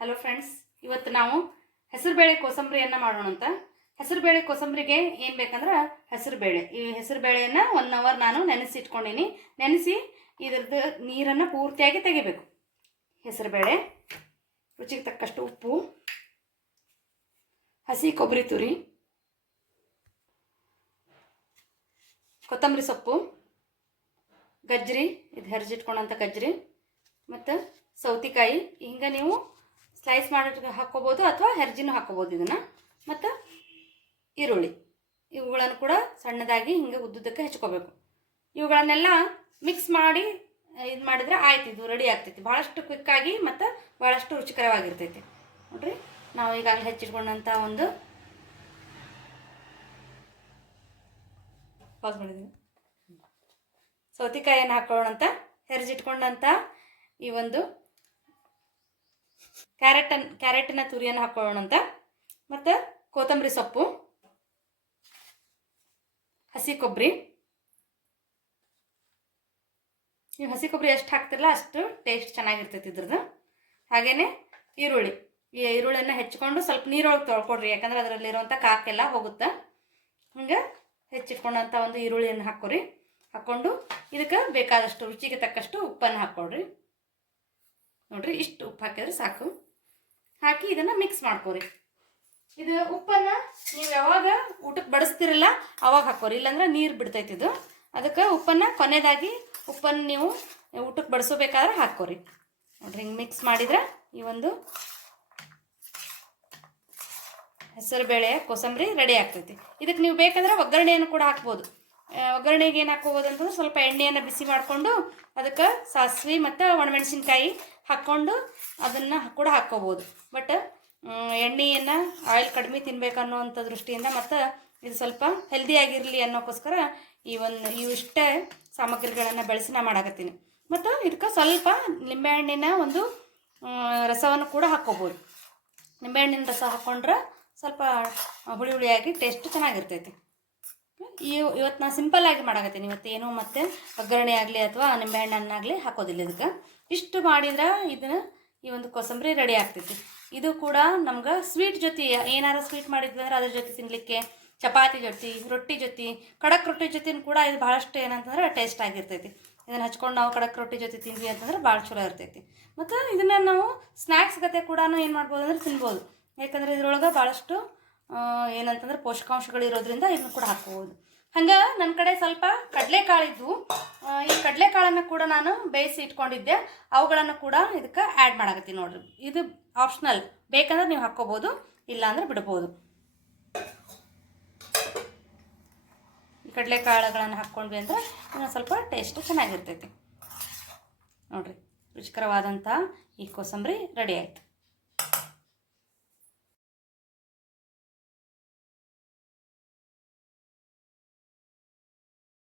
Hello friends, ಇವತ್ತು ನಾವು ಹೆಸರುಬೇಳೆ ಕೋಸಂಬರಿಯನ್ನು ಮಾಡೋಣ ಅಂತ. ಹೆಸರುಬೇಳೆ ಕೋಸಂಬರಿಗೆ ಏನು ಬೇಕಂದ್ರೆ ಹೆಸರುಬೇಳೆ. ಈ ಹೆಸರುಬೇಳೆಯನ್ನು 1 ಅವರ್ ನಾನು ನೆನೆಸಿಟ್ಕೊಂಡಿನಿ. ನೆನೆಸಿ ಇದ್ರದ್ದು ನೀರನ್ನು ಪೂರ್ತಿಯಾಗಿ ತೆಗಿಬೇಕು. ಹೆಸರುಬೇಳೆ, ರುಚಿಗೆ ತಕ್ಕಷ್ಟು ಉಪ್ಪು, ಹಸಿ ಕೊಬ್ಬರಿ ತುರಿ, ಕೊತ್ತಂಬರಿ ಸೊಪ್ಪು, ಗಜ್ಜರಿ, ಇದು ಹೆರ್ಜಿಟ್ಕೊಂಡಂಥ ಗಜ್ಜರಿ, ಮತ್ತು ಸೌತೆಕಾಯಿ. ಹಿಂಗೆ ನೀವು ಸ್ಲೈಸ್ ಮಾಡಿ ಹಾಕ್ಕೋಬೋದು ಅಥವಾ ಹೆರ್ಜಿನೂ ಹಾಕ್ಕೋಬೋದು ಇದನ್ನು. ಮತ್ತು ಈರುಳ್ಳಿ, ಇವುಗಳನ್ನು ಕೂಡ ಸಣ್ಣದಾಗಿ ಹಿಂಗೆ ಉದ್ದುದಕ್ಕೆ ಹೆಚ್ಕೋಬೇಕು. ಇವುಗಳನ್ನೆಲ್ಲ ಮಿಕ್ಸ್ ಮಾಡಿ ಇದು ಮಾಡಿದರೆ ಆಯ್ತು, ಇದು ರೆಡಿ ಆಗ್ತೈತಿ. ಭಾಳಷ್ಟು ಕ್ವಿಕ್ಕಾಗಿ ಮತ್ತು ಭಾಳಷ್ಟು ರುಚಿಕರವಾಗಿರ್ತೈತಿ. ನೋಡಿರಿ, ನಾವು ಈಗಾಗಲೇ ಹೆಚ್ಚಿಟ್ಕೊಂಡಂಥ ಒಂದು ಪಾಸ್ ಮಾಡಿದ್ದೀವಿ. ಸೌತೆಕಾಯಿಯನ್ನು ಹಾಕೊಳ್ಳೋಣಂತ, ಹೆರ್ಜಿಟ್ಕೊಂಡಂಥ ಈ ಒಂದು ಕ್ಯಾರೆಟಿನ ತುರಿಯನ್ನು ಹಾಕೊಳ್ಳೋಣಂತ, ಮತ್ತು ಕೊತ್ತಂಬರಿ ಸೊಪ್ಪು, ಹಸಿ ಕೊಬ್ಬರಿ. ನೀವು ಹಸಿ ಕೊಬ್ಬರಿ ಎಷ್ಟು ಹಾಕ್ತಿರಲ್ಲ ಅಷ್ಟು ಟೇಸ್ಟ್ ಚೆನ್ನಾಗಿರ್ತೈತಿ ಇದ್ರದ್ದು. ಹಾಗೆಯೇ ಈರುಳ್ಳಿ, ಈ ಈರುಳ್ಳಿಯನ್ನು ಹೆಚ್ಚಿಕೊಂಡು ಸ್ವಲ್ಪ ನೀರೊಳಗೆ ತೊಳ್ಕೊಡ್ರಿ, ಯಾಕಂದ್ರೆ ಅದರಲ್ಲಿರುವಂಥ ಕಾಕೆಲ್ಲ ಹೋಗುತ್ತೆ. ಹಿಂಗೆ ಹೆಚ್ಚಿಟ್ಕೊಂಡಂಥ ಒಂದು ಈರುಳ್ಳಿಯನ್ನು ಹಾಕ್ಕೊರಿ. ಹಾಕ್ಕೊಂಡು ಇದಕ್ಕೆ ಬೇಕಾದಷ್ಟು ರುಚಿಗೆ ತಕ್ಕಷ್ಟು ಉಪ್ಪನ್ನು ಹಾಕ್ಕೊಡ್ರಿ. ನೋಡಿರಿ, ಇಷ್ಟು ಉಪ್ಪು ಹಾಕಿದ್ರೆ ಸಾಕು. ಹಾಕಿ ಇದನ್ನು ಮಿಕ್ಸ್ ಮಾಡ್ಕೊರಿ. ಇದು ಉಪ್ಪನ್ನು ನೀವು ಯಾವಾಗ ಊಟಕ್ಕೆ ಬಡಿಸ್ತಿರಲ್ಲ ಅವಾಗ ಹಾಕೋರಿ, ಇಲ್ಲಾಂದ್ರೆ ನೀರು ಬಿಡ್ತೈತಿ ಇದು. ಅದಕ್ಕೆ ಉಪ್ಪನ್ನು ಕೊನೆಯದಾಗಿ ಉಪ್ಪನ್ನು ನೀವು ಊಟಕ್ಕೆ ಬಡಿಸೋಬೇಕಾದ್ರೆ ಹಾಕ್ಕೋರಿ. ನೋಡ್ರಿ, ಹಿಂಗೆ ಮಿಕ್ಸ್ ಮಾಡಿದ್ರೆ ಈ ಒಂದು ಹೆಸರುಬೇಳೆ ಕೋಸಂಬರಿ ರೆಡಿ ಆಗ್ತೈತಿ. ಇದಕ್ಕೆ ನೀವು ಬೇಕಂದ್ರೆ ಒಗ್ಗರಣೆಯನ್ನು ಕೂಡ ಹಾಕ್ಬೋದು. ಒಗ್ಗರಣೆಗೆ ಏನು ಹಾಕ್ಕೋಬೋದು ಅಂತಂದ್ರೆ ಸ್ವಲ್ಪ ಎಣ್ಣೆಯನ್ನು ಬಿಸಿ ಮಾಡಿಕೊಂಡು ಅದಕ್ಕೆ ಸಾಸಿವೆ ಮತ್ತು ಒಣಮೆಣಸಿನ್ಕಾಯಿ ಹಾಕ್ಕೊಂಡು ಅದನ್ನು ಕೂಡ ಹಾಕ್ಕೋಬೋದು. ಬಟ್ ಎಣ್ಣೆಯನ್ನು ಆಯಿಲ್ ಕಡಿಮೆ ತಿನ್ಬೇಕನ್ನೋವಂಥ ದೃಷ್ಟಿಯಿಂದ ಮತ್ತು ಇದು ಸ್ವಲ್ಪ ಹೆಲ್ದಿಯಾಗಿರಲಿ ಅನ್ನೋಕ್ಕೋಸ್ಕರ ಇವಿಷ್ಟೇ ಸಾಮಗ್ರಿಗಳನ್ನು ಬಳಸಿ ನಾನು ಮಾಡಾಕತ್ತೀನಿ. ಮತ್ತು ಇದಕ್ಕೆ ಸ್ವಲ್ಪ ನಿಂಬೆಹಣ್ಣಿನ ಒಂದು ರಸವನ್ನು ಕೂಡ ಹಾಕ್ಕೋಬೋದು. ನಿಂಬೆಹಣ್ಣಿನ ರಸ ಹಾಕ್ಕೊಂಡ್ರೆ ಸ್ವಲ್ಪ ಹುಳಿ ಹುಳಿಯಾಗಿ ಟೇಸ್ಟ್ ಚೆನ್ನಾಗಿರ್ತೈತಿ. ಇವತ್ತು ನಾನು ಸಿಂಪಲ್ಲಾಗಿ ಮಾಡಾಕತ್ತೀನಿ. ಇವತ್ತೇನು ಮತ್ತು ಒಗ್ಗರಣೆ ಆಗಲಿ ಅಥವಾ ನಿಂಬೆಹಣ್ಣನ್ನಾಗಲಿ ಹಾಕೋದಿಲ್ಲ ಇದಕ್ಕೆ. ಇಷ್ಟು ಮಾಡಿದ್ರೆ ಇದನ್ನು ಈ ಒಂದು ಕೋಸಂಬರಿ ರೆಡಿ ಆಗ್ತೈತಿ. ಇದು ಕೂಡ ನಮ್ಗೆ ಸ್ವೀಟ್ ಜೊತೆ ಏನಾರು ಸ್ವೀಟ್ ಮಾಡಿದ್ವಿ ಅಂದ್ರೆ ಅದ್ರ ಜೊತೆ ತಿನ್ನಲಿಕ್ಕೆ, ಚಪಾತಿ ಜೊತೆ, ರೊಟ್ಟಿ ಜೊತೆ, ಖಡಕ್ ರೊಟ್ಟಿ ಜೊತೆನೂ ಕೂಡ ಇದು ಭಾಳಷ್ಟು ಏನಂತಂದ್ರೆ ಟೇಸ್ಟ್ ಆಗಿರ್ತೈತಿ. ಇದನ್ನು ಹಚ್ಕೊಂಡು ನಾವು ಖಡಕ್ ರೊಟ್ಟಿ ಜೊತೆ ತಿಂದ್ವಿ ಅಂತಂದ್ರೆ ಭಾಳ ಚಲೋ ಇರ್ತೈತಿ. ಮತ್ತು ಇದನ್ನು ನಾವು ಸ್ನ್ಯಾಕ್ಸ್ ಗತೆ ಕೂಡ ಏನು ಮಾಡ್ಬೋದು ಅಂದ್ರೆ ತಿನ್ಬೋದು. ಯಾಕಂದರೆ ಇದ್ರೊಳಗೆ ಭಾಳಷ್ಟು ಏನಂತಂದ್ರೆ ಪೋಷಕಾಂಶಗಳಿರೋದ್ರಿಂದ ಇದನ್ನು ಕೂಡ ಹಾಕ್ಬೋದು. ಹಂಗೆ ನನ್ನ ಕಡೆ ಸ್ವಲ್ಪ ಕಡಲೆಕಾಳಿದ್ವು. ಈ ಕಡಲೆಕಾಳನ್ನು ಕೂಡ ನಾನು ಬೇಯಿಸಿ ಇಟ್ಕೊಂಡಿದ್ದೆ. ಅವುಗಳನ್ನು ಕೂಡ ಇದಕ್ಕೆ ಆ್ಯಡ್ ಮಾಡಾಕತ್ತೀನಿ. ನೋಡ್ರಿ, ಇದು ಆಪ್ಷನಲ್, ಬೇಕಂದ್ರೆ ನೀವು ಹಾಕ್ಕೋಬೋದು, ಇಲ್ಲಾಂದ್ರೆ ಬಿಡ್ಬೋದು. ಈ ಕಡಲೆಕಾಳುಗಳನ್ನು ಹಾಕ್ಕೊಂಡ್ವಿ ಅಂದ್ರೆ ಇನ್ನೊಂದು ಸ್ವಲ್ಪ ಟೇಸ್ಟ್ ಚೆನ್ನಾಗಿರ್ತೈತಿ. ನೋಡಿರಿ, ರುಚಿಕರವಾದಂಥ ಈ ಕೋಸಂಬರಿ ರೆಡಿ ಆಯಿತು.